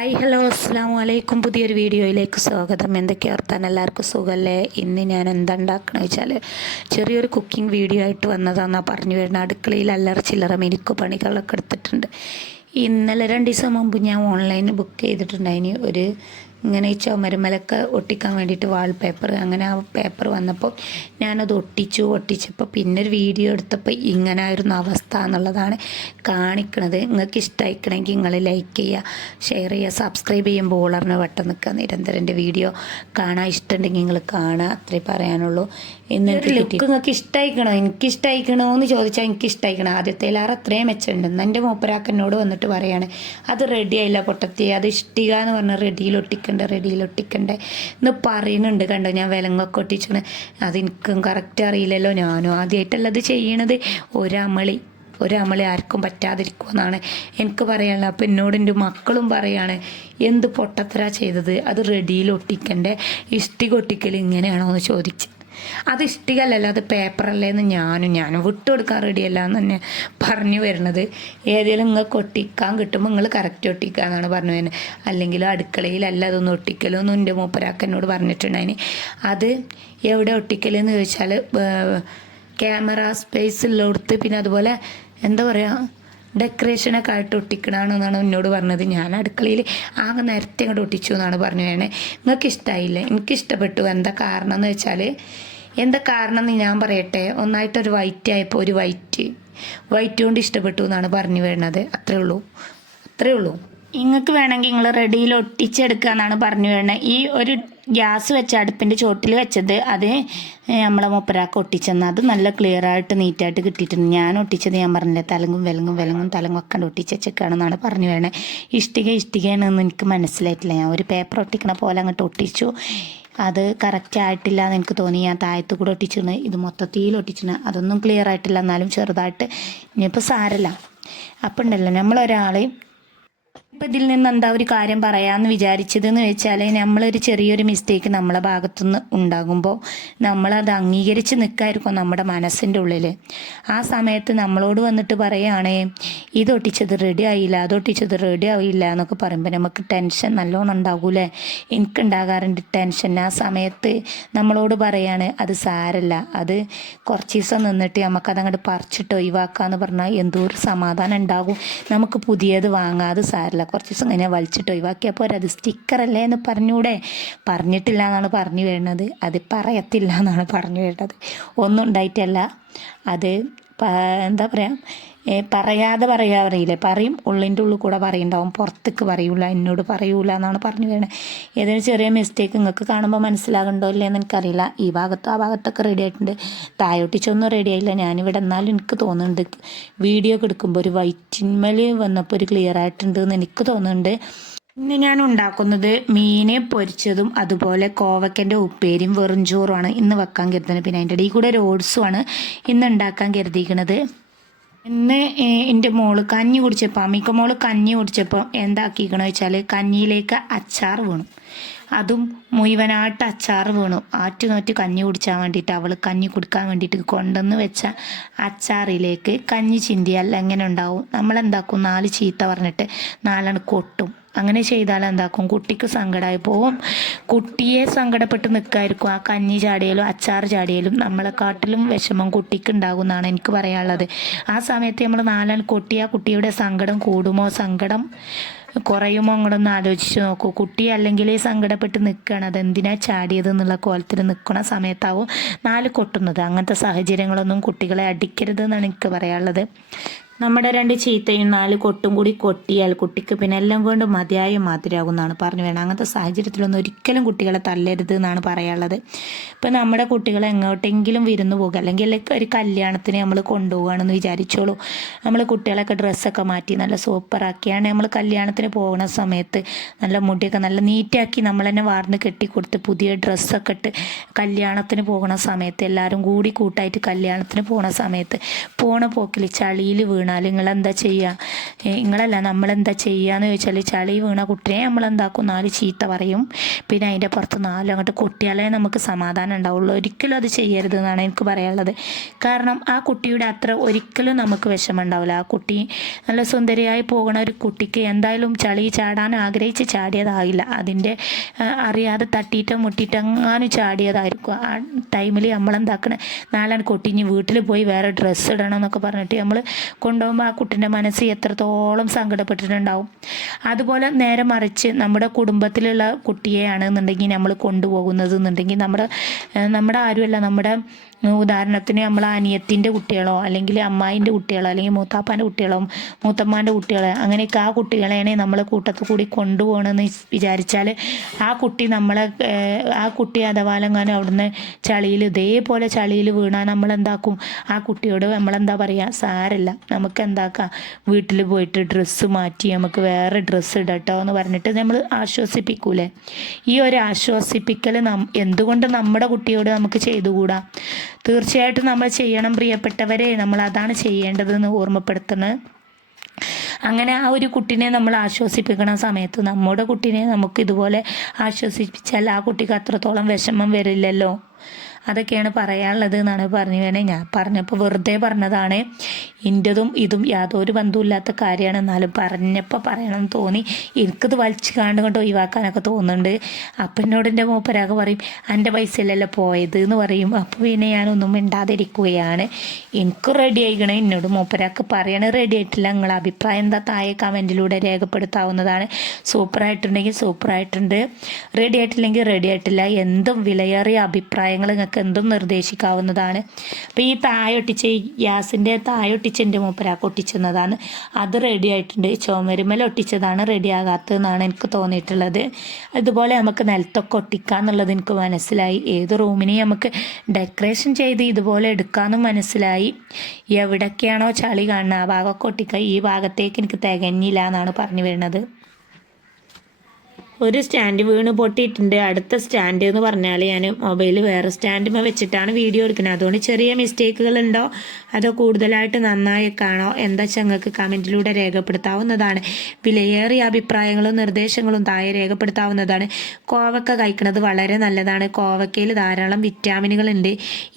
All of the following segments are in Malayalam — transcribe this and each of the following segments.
ഹായ് ഹലോ അസ്സാം വലൈക്കും. പുതിയൊരു വീഡിയോയിലേക്ക് സ്വാഗതം. എന്തൊക്കെയാണ് വർത്താനം? എല്ലാവർക്കും സുഖമല്ലേ? ഇന്ന് ഞാൻ എന്താ ഉണ്ടാക്കണമെന്ന് വെച്ചാൽ ചെറിയൊരു കുക്കിംഗ് വീഡിയോ ആയിട്ട് വന്നതാണെന്നാണ് പറഞ്ഞു വരുന്നത്. അടുക്കളയിൽ അല്ലറ ചില്ലറ മിനുക്ക് പണികളൊക്കെ എടുത്തിട്ടുണ്ട്. ഇന്നലെ 2 ദിവസം മുമ്പ് ഞാൻ ഓൺലൈനിൽ ബുക്ക് ചെയ്തിട്ടുണ്ടായിന് ഒരു ഇങ്ങനെ ഈ ചുമരുമലൊക്കെ ഒട്ടിക്കാൻ വേണ്ടിയിട്ട് വാൾപേപ്പർ. അങ്ങനെ ആ പേപ്പർ വന്നപ്പോൾ ഞാനത് ഒട്ടിച്ചപ്പോൾ പിന്നെ ഒരു വീഡിയോ എടുത്തപ്പോൾ ഇങ്ങനെ ആയിരുന്നു അവസ്ഥ എന്നുള്ളതാണ് കാണിക്കണത്. നിങ്ങൾക്ക് ഇഷ്ടമായിക്കണമെങ്കിൽ നിങ്ങൾ ലൈക്ക് ചെയ്യുക, ഷെയർ ചെയ്യുക, സബ്സ്ക്രൈബ് ചെയ്യുമ്പോൾ ഓളറിന് വട്ടം നിൽക്കുക. നിരന്തരം എൻ്റെ വീഡിയോ കാണാൻ ഇഷ്ടമുണ്ടെങ്കിൽ നിങ്ങൾ കാണുക, അത്രേ പറയാനുള്ളൂ. എന്നിട്ട് ലുക്ക് നിങ്ങൾക്ക് ഇഷ്ടമായിക്കണോ? എനിക്കിഷ്ടമായിക്കണോ എന്ന് ചോദിച്ചാൽ എനിക്കിഷ്ടമായിക്കണം. ആദ്യത്തേലാറ് അത്രയും മെച്ചമുണ്ട്. എന്നാൽ എൻ്റെ മൂപ്പരാക്കനോട് വന്നിട്ട് പറയാണ് അത് റെഡി ആയില്ല പൊട്ടത്തി, അത് ഇഷ്ടിക എന്ന് പറഞ്ഞാൽ റെഡിയിൽ ഒട്ടിക്കണ്ടേ എന്ന് പറയുന്നുണ്ട്. കണ്ടോ ഞാൻ വിലങ്ങൊക്കെ ഒട്ടിച്ചാണ്. അതെനിക്കും കറക്റ്റ് അറിയില്ലല്ലോ, ഞാനും ആദ്യമായിട്ടല്ല ഇത് ചെയ്യണത്. ഒരമളി ആർക്കും പറ്റാതിരിക്കുമെന്നാണ് എനിക്ക് പറയാനുള്ളത്. അപ്പം എന്നോട് എൻ്റെ മക്കളും പറയാണ് എന്ത് പൊട്ടത്തരാ ചെയ്തത്, അത് റെഡിയിൽ ഒട്ടിക്കണ്ടേ, ഇഷ്ടിക ഒട്ടിക്കൽ ഇങ്ങനെയാണോ എന്ന് ചോദിച്ച്. അത് ഇഷ്ടികല്ലല്ലോ, അത് പേപ്പറല്ലേന്ന് ഞാനും വിട്ടുകൊടുക്കാൻ റെഡിയല്ല എന്ന് തന്നെ പറഞ്ഞു വരുന്നത്. ഏതെങ്കിലും നിങ്ങൾക്ക് ഒട്ടിക്കാൻ കിട്ടുമ്പോൾ നിങ്ങൾ കറക്റ്റ് ഒട്ടിക്കുക എന്നാണ് പറഞ്ഞു വരുന്നത്. അല്ലെങ്കിൽ അടുക്കളയിലല്ല അതൊന്നും ഒട്ടിക്കലൊന്നും എൻ്റെ മൂപ്പരാക്കനോട് പറഞ്ഞിട്ടുണ്ടായിന്. അത് എവിടെ ഒട്ടിക്കലെന്ന് ചോദിച്ചാൽ ക്യാമറ സ്പേസ് ഉള്ളിടത്ത്, പിന്നെ അതുപോലെ എന്താ പറയുക ഡെക്കറേഷനൊക്കെ ആയിട്ട് ഒട്ടിക്കണമെന്നാണ് എന്നോട് പറഞ്ഞത്. ഞാൻ അടുക്കളയിൽ ആകെ നേരത്തെ അങ്ങോട്ട് ഒട്ടിച്ചു എന്നാണ് പറഞ്ഞു വേണേ. നിങ്ങൾക്ക് ഇഷ്ടമായില്ല, എനിക്കിഷ്ടപ്പെട്ടു. എന്താ കാരണം എന്ന് വെച്ചാൽ എന്ന് ഞാൻ പറയട്ടെ. ഒന്നായിട്ടൊരു വൈറ്റ് ആയപ്പോൾ ഒരു വൈറ്റ് കൊണ്ട് ഇഷ്ടപ്പെട്ടു എന്നാണ് പറഞ്ഞു വരുന്നത്. അത്രേ ഉള്ളൂ. നിങ്ങൾക്ക് വേണമെങ്കിൽ നിങ്ങൾ റെഡിയിൽ ഒട്ടിച്ചെടുക്കുക എന്നാണ് പറഞ്ഞു വരുന്നത്. ഈ ഒരു ഗ്യാസ് വെച്ച അടുപ്പിൻ്റെ ചോട്ടിൽ വെച്ചത് അത് നമ്മളെ മൂപ്പരാക്ക് ഒട്ടിച്ചെന്ന് അത് നല്ല ക്ലിയർ ആയിട്ട് നീറ്റായിട്ട് കിട്ടിയിട്ടുണ്ട്. ഞാൻ ഒട്ടിച്ചത് ഞാൻ പറഞ്ഞില്ലേ തലങ്ങും തലങ്ങൊക്കെ ഒട്ടിച്ച് വെച്ചേക്കാണെന്നാണ് പറഞ്ഞു വരുന്നത്. ഇഷ്ടികയാണെന്ന് എനിക്ക് മനസ്സിലായിട്ടില്ല. ഞാൻ ഒരു പേപ്പർ ഒട്ടിക്കണ പോലെ അങ്ങോട്ട് ഒട്ടിച്ചു. അത് കറക്റ്റ് ആയിട്ടില്ല എന്ന് എനിക്ക് തോന്നി. ഞാൻ താഴത്ത് കൂടെ ഒട്ടിച്ചിരുന്നു, ഇത് മൊത്തത്തിൽ ഒട്ടിച്ചിരുന്നു. അതൊന്നും ക്ലിയർ ആയിട്ടില്ല, എന്നാലും ചെറുതായിട്ട് ഇനിയിപ്പോൾ സാരല്ല. അപ്പം ഉണ്ടല്ലോ നമ്മളൊരാൾ ഇപ്പം ഇതിൽ നിന്ന് എന്താ ഒരു കാര്യം പറയാമെന്ന് വിചാരിച്ചതെന്ന് വെച്ചാൽ, നമ്മളൊരു ചെറിയൊരു മിസ്റ്റേക്ക് നമ്മളെ ഭാഗത്തുനിന്ന് ഉണ്ടാകുമ്പോൾ നമ്മളത് അംഗീകരിച്ച് നിൽക്കായിരിക്കും നമ്മുടെ മനസ്സിൻ്റെ ഉള്ളിൽ. ആ സമയത്ത് നമ്മളോട് വന്നിട്ട് പറയുകയാണേ ഇതൊട്ടിച്ചത് റെഡി ആയില്ല, അതൊട്ടിച്ചത് റെഡി ആവില്ല എന്നൊക്കെ പറയുമ്പോൾ നമുക്ക് ടെൻഷൻ നല്ലോണം ഉണ്ടാകൂലേ? എനിക്കുണ്ടാകാറുണ്ട് ടെൻഷൻ. ആ സമയത്ത് നമ്മളോട് പറയാണ് അത് സാരല്ല, അത് കുറച്ച് ദിവസം നിന്നിട്ട് നമുക്കതങ്ങോട്ട് പറിച്ചിട്ട് ഒഴിവാക്കാമെന്ന് പറഞ്ഞാൽ എന്തോ ഒരു സമാധാനം ഉണ്ടാകും. നമുക്ക് പുതിയത് വാങ്ങാം, അത് സാരല്ല, കുറച്ച് ദിവസം ഇങ്ങനെ വലിച്ചിട്ട് ഒഴിവാക്കിയപ്പോൾ അത് സ്റ്റിക്കറല്ലേ എന്ന് പറഞ്ഞിട്ടില്ല എന്നാണ് പറഞ്ഞു വരുന്നത്. അത് പറയത്തില്ല എന്നാണ് പറഞ്ഞു വരുന്നത്. ഒന്നും ഉണ്ടായിട്ടല്ല, അത് എന്താ പറയുക, പറയാതെ അറിയില്ലേ, പറയും, ഉള്ളിൻ്റെ ഉള്ളിൽ കൂടെ പറയുണ്ടാവും, പുറത്തേക്ക് പറയൂല, എന്നോട് പറയൂല എന്നാണ് പറഞ്ഞു വരുന്നത്. ഏതൊരു ചെറിയ മിസ്റ്റേക്ക് നിങ്ങൾക്ക് കാണുമ്പോൾ മനസ്സിലാകണ്ടോ ഇല്ലയെന്ന് എനിക്കറിയില്ല. ഈ ഭാഗത്തും ആ ഭാഗത്തൊക്കെ റെഡി ആയിട്ടുണ്ട്, താഴോട്ടിച്ചൊന്നും റെഡി ആയില്ല. ഞാനിവിടെ എന്നാലും എനിക്ക് തോന്നുന്നുണ്ട് വീഡിയോ ഒക്കെ എടുക്കുമ്പോൾ ഒരു വൈറ്റിന്മേൽ വന്നപ്പോൾ ഒരു ക്ലിയർ ആയിട്ടുണ്ട് എന്ന് എനിക്ക് തോന്നുന്നുണ്ട്. ഇന്ന് ഞാൻ ഉണ്ടാക്കുന്നത് മീൻ പൊരിച്ചതും അതുപോലെ കോവക്കൻ്റെ ഉപ്പേരിയും വെറും ചോറുമാണ് ഇന്ന് വെക്കാൻ കരുതുന്നത്. പിന്നെ അതിൻ്റെ ഇടയിൽ കൂടെ ഒരു ഓട്സുമാണ് ഇന്ന് ഉണ്ടാക്കാൻ കരുതിയിരിക്കുന്നത്. ഇന്ന് എൻ്റെ മോള് കഞ്ഞി കുടിച്ചപ്പോൾ അമ്മിക്ക മോള് കഞ്ഞി കുടിച്ചപ്പോൾ എന്താക്കിക്കണമെന്ന് വെച്ചാൽ കഞ്ഞിയിലേക്ക് അച്ചാർ വീണു. അതും മുഴുവനായിട്ട് അച്ചാർ വീണു. ആറ്റുനോറ്റ് കഞ്ഞി കുടിച്ചാൻ വേണ്ടിയിട്ട് അവൾ കഞ്ഞി കുടിക്കാൻ വേണ്ടിയിട്ട് കൊണ്ടുവന്ന് വെച്ച അച്ചാറിലേക്ക് കഞ്ഞി ചിന്തിയാൽ എങ്ങനെ ഉണ്ടാവും? നമ്മളെന്താക്കും, 4 ചീത്ത പറഞ്ഞിട്ട് 4 കൊട്ടും. അങ്ങനെ ചെയ്താൽ എന്താക്കും, കുട്ടിക്ക് സങ്കടമായി പോവും. കുട്ടിയെ സങ്കടപ്പെട്ട് നിൽക്കായിരിക്കും. ആ കഞ്ഞി ചാടിയാലും അച്ചാർ ചാടിയാലും നമ്മളെക്കാട്ടിലും വിഷമം കുട്ടിക്ക് ഉണ്ടാകും എന്നാണ് എനിക്ക് പറയാനുള്ളത്. ആ സമയത്ത് നമ്മൾ 4 കൊട്ടിയാൽ കുട്ടിയുടെ സങ്കടം കൂടുമോ, സങ്കടം കുറയുമോ? അങ്ങോട്ടൊന്ന് ആലോചിച്ച് നോക്കൂ. കുട്ടി അല്ലെങ്കിൽ സങ്കടപ്പെട്ട് നിൽക്കുകയാണ്, അതെന്തിനാ ചാടിയത് എന്നുള്ള കോലത്തിൽ നിൽക്കുന്ന സമയത്താവും 4 കൊട്ടുന്നത്. അങ്ങനത്തെ സാഹചര്യങ്ങളൊന്നും കുട്ടികളെ അടിക്കരുത് എന്നാണ് എനിക്ക് പറയാനുള്ളത്. നമ്മുടെ 2 ചീത്തയും 4 കൊട്ടും കൂടി കൊട്ടിയാൽ കുട്ടിക്ക് പിന്നെ എല്ലാം കൊണ്ട് മതിയായ മാതിരാകും എന്നാണ് പറഞ്ഞു വേണം. അങ്ങനത്തെ സാഹചര്യത്തിലൊന്നും ഒരിക്കലും കുട്ടികളെ തള്ളരുത് എന്നാണ് പറയാനുള്ളത്. ഇപ്പം നമ്മുടെ കുട്ടികളെ എങ്ങോട്ടെങ്കിലും വിരുന്ന് പോകുക, അല്ലെങ്കിൽ ഒരു കല്യാണത്തിന് നമ്മൾ കൊണ്ടുപോവുകയാണെന്ന് വിചാരിച്ചോളൂ. നമ്മൾ കുട്ടികളൊക്കെ ഡ്രസ്സൊക്കെ മാറ്റി നല്ല സൂപ്പറാക്കിയാണ് നമ്മൾ കല്യാണത്തിന് പോകുന്ന സമയത്ത് നല്ല മുടിയൊക്കെ നല്ല നീറ്റാക്കി നമ്മൾ തന്നെ വാർന്ന് കെട്ടിക്കൊടുത്ത് പുതിയ ഡ്രസ്സൊക്കെ ഇട്ട് കല്യാണത്തിന് പോകുന്ന സമയത്ത് എല്ലാവരും കൂടി കൂട്ടായിട്ട് കല്യാണത്തിന് പോകുന്ന സമയത്ത് പോണ പോക്കിൽ ചളിയിൽ വീണ വീണാൽ നിങ്ങളെന്താ ചെയ്യുക, നിങ്ങളല്ല നമ്മളെന്താ ചെയ്യുകയെന്ന് ചോദിച്ചാൽ ചളി വീണ കുട്ടിയെ നമ്മളെന്താക്കും 4 ചീത്ത പറയും. പിന്നെ അതിൻ്റെ പുറത്ത് 4 അങ്ങോട്ട് കൊട്ടിയാലേ നമുക്ക് സമാധാനം ഉണ്ടാവുള്ളൂ. ഒരിക്കലും അത് ചെയ്യരുത് എന്നാണ് എനിക്ക് പറയാനുള്ളത്. കാരണം ആ കുട്ടിയുടെ അത്ര ഒരിക്കലും നമുക്ക് വിഷമം ഉണ്ടാവില്ല. ആ കുട്ടി നല്ല സുന്ദരിയായി പോകുന്ന ഒരു കുട്ടിക്ക് എന്തായാലും ചളി ചാടാൻ ആഗ്രഹിച്ച് ചാടിയതാകില്ല. അതിൻ്റെ അറിയാതെ തട്ടിയിട്ടോ മുട്ടിയിട്ടോ എങ്ങാനും ചാടിയതായിരിക്കും. ആ ടൈമിൽ നമ്മളെന്താക്കണേ, നാളെ കൊട്ടിഞ്ഞ് വീട്ടിൽ പോയി വേറെ ഡ്രസ്സ് ഇടണം എന്നൊക്കെ പറഞ്ഞിട്ട് നമ്മൾ കൊണ്ടുപോകുമ്പോൾ ആ കുട്ടീൻ്റെ മനസ്സ് എത്രത്തോളം സങ്കടപ്പെട്ടിട്ടുണ്ടാവും. അതുപോലെ നേരെ മറിച്ച് നമ്മുടെ കുടുംബത്തിലുള്ള കുട്ടിയെയാണെന്നുണ്ടെങ്കിൽ നമ്മൾ കൊണ്ടുപോകുന്നത് എന്നുണ്ടെങ്കിൽ നമ്മുടെ ആരുമല്ല, നമ്മുടെ ഉദാഹരണത്തിന് നമ്മൾ അനിയത്തിൻ്റെ കുട്ടികളോ അല്ലെങ്കിൽ അമ്മായിൻ്റെ കുട്ടികളോ അല്ലെങ്കിൽ മൂത്താപ്പാൻ്റെ കുട്ടികളോ മൂത്തമ്മാൻ്റെ കുട്ടികളോ അങ്ങനെയൊക്കെ ആ കുട്ടികളെയാണ് നമ്മൾ കൂട്ടത്തിൽ കൂടി കൊണ്ടുപോകണമെന്ന് വിചാരിച്ചാൽ ആ കുട്ടി അഥവാലെങ്ങാനും അവിടുന്ന് ചളിയിൽ ഇതേപോലെ ചളിയിൽ വീണാൽ നമ്മളെന്താക്കും, ആ കുട്ടിയോട് നമ്മളെന്താ പറയുക, സാരല്ല നമുക്ക് എന്താക്കാം, വീട്ടിൽ പോയിട്ട് ഡ്രസ്സ് മാറ്റി നമുക്ക് വേറെ ഡ്രസ്സ് ഇടട്ടോ എന്ന് പറഞ്ഞിട്ട് നമ്മൾ ആശ്വസിപ്പിക്കൂലേ. ഈ ഒരു ആശ്വസിപ്പിക്കൽ എന്തുകൊണ്ട് നമ്മുടെ കുട്ടിയോട് നമുക്ക് ചെയ്തുകൂടാ? തീർച്ചയായിട്ടും നമ്മൾ ചെയ്യണം പ്രിയപ്പെട്ടവരെ, നമ്മൾ അതാണ് ചെയ്യേണ്ടതെന്ന് ഓർമ്മപ്പെടുത്തുന്നത്. അങ്ങനെ ആ ഒരു കുട്ടീനെ നമ്മൾ ആശ്വസിപ്പിക്കണ സമയത്ത് നമ്മുടെ കുട്ടീനെ നമുക്ക് ഇതുപോലെ ആശ്വസിപ്പിച്ചാൽ ആ കുട്ടിക്ക് അത്രത്തോളം വിഷമം വരില്ലല്ലോ. അതൊക്കെയാണ് പറയാനുള്ളത് എന്നാണ് പറഞ്ഞു വേണേ. ഞാൻ പറഞ്ഞപ്പോൾ വെറുതെ പറഞ്ഞതാണ്. എൻ്റെതും ഇതും യാതൊരു ബന്ധമില്ലാത്ത കാര്യമാണ്, എന്നാലും പറഞ്ഞപ്പോൾ പറയണമെന്ന് തോന്നി. എനിക്കത് വലിച്ച് കൊണ്ട് ഒഴിവാക്കാനൊക്കെ തോന്നുന്നുണ്ട്. അപ്പം എന്നോട് എൻ്റെ മൂപ്പരാക്ക് പറയും എൻ്റെ പൈസയിലല്ലോ പോയത് എന്ന് പറയും. അപ്പോൾ പിന്നെ ഞാനൊന്നും മിണ്ടാതിരിക്കുകയാണ്. എനിക്ക് റെഡി ആയിക്കണേ, എന്നോട് മൂപ്പരാക്ക് പറയണേ റെഡി ആയിട്ടില്ല. നിങ്ങളെ അഭിപ്രായം എന്താ താഴെ കമൻറ്റിലൂടെ രേഖപ്പെടുത്താവുന്നതാണ്. സൂപ്പറായിട്ടുണ്ടെങ്കിൽ സൂപ്പറായിട്ടുണ്ട്, റെഡി ആയിട്ടില്ലെങ്കിൽ റെഡി ആയിട്ടില്ല. എന്തും വിലയേറിയ അഭിപ്രായങ്ങൾ എന്തും നിർദ്ദേശിക്കാവുന്നതാണ്. അപ്പോൾ ഈ തായൊട്ടിച്ച് ഗ്യാസിൻ്റെ തായൊട്ടിച്ചെൻ്റെ മൂപ്പരാക്ക് ഒട്ടിച്ചെന്നതാണ്, അത് റെഡി ആയിട്ടുണ്ട്. ചുമരുമേൽ ഒട്ടിച്ചതാണ് റെഡി ആകാത്തതെന്നാണ് എനിക്ക് തോന്നിയിട്ടുള്ളത്. അതുപോലെ നമുക്ക് നിലത്തൊക്കെ ഒട്ടിക്കാന്നുള്ളത് എനിക്ക് മനസ്സിലായി. ഏത് റൂമിനെയും നമുക്ക് ഡെക്കറേഷൻ ചെയ്ത് ഇതുപോലെ എടുക്കാമെന്നും മനസ്സിലായി. എവിടൊക്കെയാണോ ചളി കാണുന്നത് ആ ഭാഗമൊക്കെ ഒട്ടിക്കുക. ഈ ഭാഗത്തേക്ക് എനിക്ക് തികഞ്ഞില്ല എന്നാണ് പറഞ്ഞു വരുന്നത്. ഒരു സ്റ്റാൻഡ് വീണ് പൊട്ടിയിട്ടുണ്ട്. അടുത്ത സ്റ്റാൻഡ് എന്ന് പറഞ്ഞാൽ ഞാൻ മൊബൈൽ വേറെ സ്റ്റാൻഡുമ്പോൾ വെച്ചിട്ടാണ് വീഡിയോ എടുക്കുന്നത്. അതുകൊണ്ട് ചെറിയ മിസ്റ്റേക്കുകളുണ്ടോ അതോ കൂടുതലായിട്ട് നന്നായിക്കാണോ എന്താ ഞങ്ങൾക്ക് കമൻറ്റിലൂടെ രേഖപ്പെടുത്താവുന്നതാണ്. വിലയേറിയ അഭിപ്രായങ്ങളും നിർദ്ദേശങ്ങളും താഴെ രേഖപ്പെടുത്താവുന്നതാണ്. കോവക്ക കഴിക്കുന്നത് വളരെ നല്ലതാണ്. കോവക്കയിൽ ധാരാളം വിറ്റാമിനുകളുണ്ട്.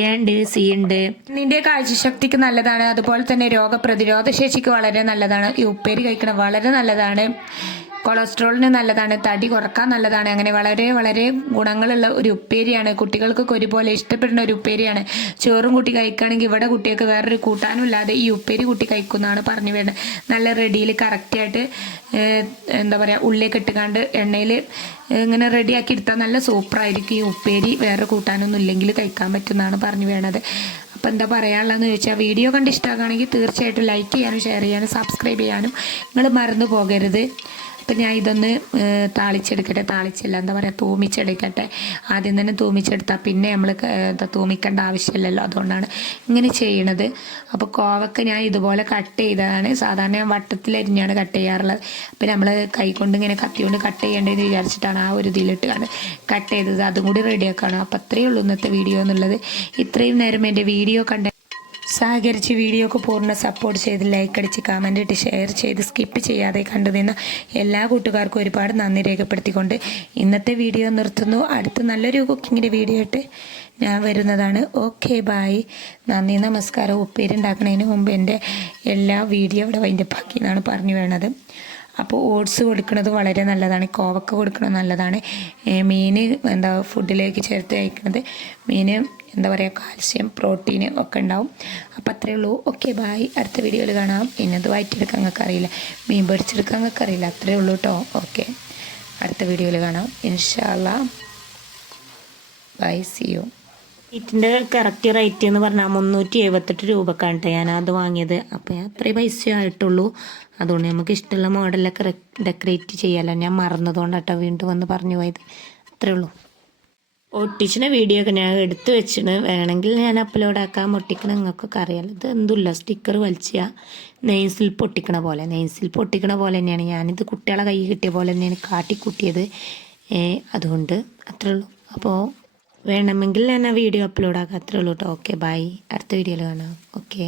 എ ഉണ്ട്, സി ഉണ്ട്. നിന്റെ കാഴ്ചശക്തിക്ക് നല്ലതാണ്. അതുപോലെ തന്നെ രോഗപ്രതിരോധ ശേഷിക്ക് വളരെ നല്ലതാണ്. ഈ ഉപ്പേരി കഴിക്കുന്നത് വളരെ നല്ലതാണ്. കൊളസ്ട്രോളിന് നല്ലതാണ്, തടി കുറക്കാൻ നല്ലതാണ്. അങ്ങനെ വളരെ വളരെ ഗുണങ്ങളുള്ള ഒരു ഉപ്പേരിയാണ്. കുട്ടികൾക്കൊക്കെ ഒരുപോലെ ഇഷ്ടപ്പെടുന്ന ഒരു ഉപ്പേരിയാണ്. ചോറും കൂട്ടി കഴിക്കുകയാണെങ്കിൽ ഇവിടെ കുട്ടികൾക്ക് വേറൊരു കൂട്ടാനും ഇല്ലാതെ ഈ ഉപ്പേരി കൂട്ടി കഴിക്കുന്നതാണ് പറഞ്ഞു വരുന്നത്. നല്ല റെഡിയിൽ കറക്റ്റായിട്ട് എന്താ പറയുക, ഉള്ളിലേക്ക് ഇട്ടുകാണ്ട് എണ്ണയിൽ ഇങ്ങനെ റെഡിയാക്കി എടുത്താൽ നല്ല സൂപ്പറായിരിക്കും ഈ ഉപ്പേരി. വേറെ കൂട്ടാനൊന്നും ഇല്ലെങ്കിൽ കഴിക്കാൻ പറ്റുന്നതാണ് പറഞ്ഞു വേണത്. അപ്പോൾ എന്താ പറയാനുള്ളതെന്ന് ചോദിച്ചാൽ, വീഡിയോ കണ്ട് ഇഷ്ടമാക്കുകയാണെങ്കിൽ തീർച്ചയായിട്ടും ലൈക്ക് ചെയ്യാനും ഷെയർ ചെയ്യാനും സബ്സ്ക്രൈബ് ചെയ്യാനും നിങ്ങൾ മറന്നു പോകരുത്. അപ്പം ഞാൻ ഇതൊന്ന് താളിച്ചെടുക്കട്ടെ, താളിച്ചല്ല എന്താ പറയുക, തൂമിച്ചെടുക്കട്ടെ. ആദ്യം തന്നെ തൂമിച്ചെടുത്താൽ പിന്നെ നമ്മൾ തൂമിക്കേണ്ട ആവശ്യമില്ലല്ലോ, അതുകൊണ്ടാണ് ഇങ്ങനെ ചെയ്യണത്. അപ്പോൾ കോവക്ക ഞാൻ ഇതുപോലെ കട്ട് ചെയ്തതാണ്. സാധാരണ ഞാൻ വട്ടത്തിലരിഞ്ഞാണ് കട്ട് ചെയ്യാറുള്ളത്. അപ്പം നമ്മൾ കൈ കൊണ്ട് ഇങ്ങനെ കത്തി കൊണ്ട് കട്ട് ചെയ്യേണ്ടതെന്ന് വിചാരിച്ചിട്ടാണ് ആ ഒരു ഇതിലിട്ടാണ് കട്ട് ചെയ്തത്. അതും കൂടി റെഡിയാക്കാണ്. അപ്പോൾ അത്രയേ ഉള്ളൂ ഇന്നത്തെ വീഡിയോ എന്നുള്ളത്. ഇത്രയും നേരം എൻ്റെ വീഡിയോ സഹകരിച്ച് വീഡിയോക്ക് പൂർണ്ണ സപ്പോർട്ട് ചെയ്ത് ലൈക്ക് അടിച്ച് കമൻ്റ് ഇട്ട് ഷെയർ ചെയ്ത് സ്കിപ്പ് ചെയ്യാതെ കണ്ടുനിന്ന എല്ലാ കൂട്ടുകാർക്കും ഒരുപാട് നന്ദി രേഖപ്പെടുത്തിക്കൊണ്ട് ഇന്നത്തെ വീഡിയോ നിർത്തുന്നു. അടുത്ത് നല്ലൊരു കുക്കിങ്ങിൻ്റെ വീഡിയോ ആയിട്ട് ഞാൻ വരുന്നതാണ്. ഓക്കെ, ബായ്, നന്ദി, നമസ്കാരം. ഉപ്പേരി ഉണ്ടാക്കുന്നതിന് മുമ്പ് എൻ്റെ എല്ലാ വീഡിയോ ഇവിടെ വൈൻഡപ്പാക്കി എന്നാണ് പറഞ്ഞു വേണത്. അപ്പോൾ ഓട്സ് കൊടുക്കുന്നത് വളരെ നല്ലതാണ്. കോവക്ക കൊടുക്കുന്നത് നല്ലതാണ്. മീൻ ഫുഡിലേക്ക് ചേർത്ത് കഴിക്കുന്നത് മീൻ എന്താ പറയുക, കാൽസ്യം പ്രോട്ടീന് ഒക്കെ ഉണ്ടാവും. അപ്പോൾ അത്രയേ ഉള്ളൂ. Okay, bye. അടുത്ത വീഡിയോയിൽ കാണാം. ഇന്നത് വയറ്റെടുക്കാൻ നിങ്ങൾക്ക് അറിയില്ല, മീൻ പൊരിച്ചെടുക്കാൻ നിങ്ങൾക്ക് അറിയില്ല. അത്രയേ ഉള്ളൂ കേട്ടോ. ഓക്കെ, അടുത്ത വീഡിയോയിൽ കാണാം ഇൻഷാ അല്ലാ. Bye, see you. ഇതിൻ്റെ കറക്റ്റ് റേറ്റ് എന്ന് പറഞ്ഞാൽ 378 രൂപക്കാണ് കേട്ടോ ഞാൻ അത് വാങ്ങിയത്. അപ്പോൾ അത്രയും പൈസ ആയിട്ടുള്ളൂ. അതുകൊണ്ട് നമുക്ക് ഇഷ്ടമുള്ള മോഡലൊക്കെ ഡെക്കറേറ്റ് ചെയ്യാമല്ലോ. ഞാൻ മറന്നതുകൊണ്ട് കേട്ടോ വീണ്ടും വന്ന് പറഞ്ഞു പോയത്. അത്രയേ ഉള്ളൂ. ഒട്ടിച്ചിന വീഡിയോ ഒക്കെ ഞാൻ എടുത്ത് വെച്ചിന്, വേണമെങ്കിൽ ഞാൻ അപ്ലോഡ് ആക്കാൻ. ഒട്ടിക്കണ നിങ്ങൾക്കൊക്കെ അറിയാമല്ലോ. ഇത് എന്തുമില്ല, സ്റ്റിക്കർ വലിച്ച നെയിൻസിൽ പൊട്ടിക്കണ പോലെ തന്നെയാണ് ഞാനിത് കുട്ടികളെ കൈ കിട്ടിയ പോലെ തന്നെയാണ് കാട്ടിക്കൂട്ടിയത്. അതുകൊണ്ട് അത്രേ ഉള്ളൂ. അപ്പോൾ വേണമെങ്കിൽ ഞാൻ ആ വീഡിയോ അപ്ലോഡ് ആക്കാം. അത്രേ ഉള്ളൂ കേട്ടോ. Okay, bye. അടുത്ത വീഡിയോയിൽ കാണാം. ഓക്കെ.